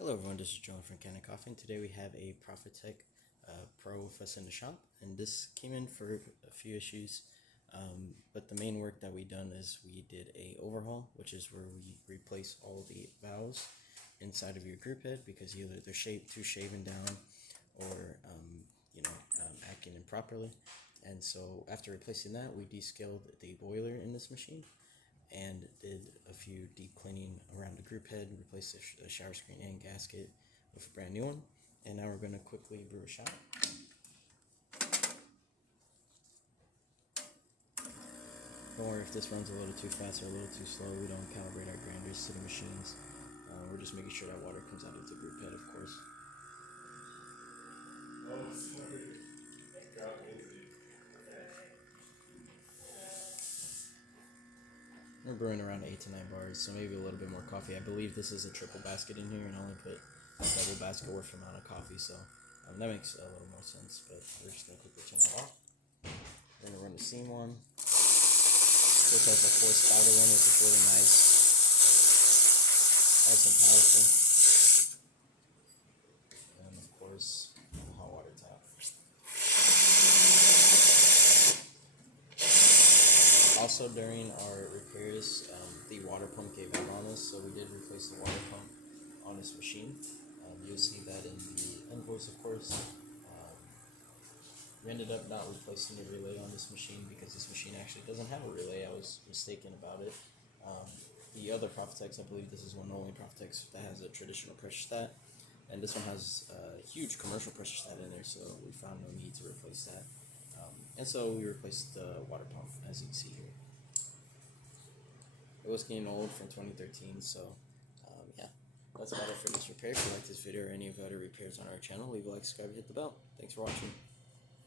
Hello everyone, this is John from Kanen and today we have a Profitec Pro with us in the shop, and this came in for a few issues, but the main work that we done is we did a overhaul, which is where we replace all the valves inside of your group head because either they're too shaven down or acting improperly. And so after replacing that, we descaled the boiler in this machine and did a few deep cleaning around the group head, replaced the shower screen and gasket with a brand new one. And now we're going to quickly brew a shot. Don't worry if this runs a little too fast or a little too slow. We don't calibrate our grinders to the machines. We're just making sure that water comes out of the group head, of course. Oh, sorry. We're brewing around 8 to 9 bars, so maybe a little bit more coffee. I believe this is a triple basket in here, and I only put a double basket worth amount of coffee, so that makes a little more sense. But we're just gonna quickly turn that off. We're gonna run the steam one. This has a 4-spouter one, which is really nice and powerful. And of course, the hot water tap. Also, during our repairs, the water pump gave out on us, so we did replace the water pump on this machine. You'll see that in the invoice, of course. We ended up not replacing the relay on this machine because this machine actually doesn't have a relay. I was mistaken about it. The other Profitecs, I believe this is one of the only Profitecs that has a traditional pressure stat, and this one has a huge commercial pressure stat in there, so we found no need to replace that. And so we replaced the water pump, as you can see here. It was getting old from 2013, so yeah, that's about it for this repair. If you like this video or any of the other repairs on our channel, leave a like, subscribe, hit the bell. Thanks for watching.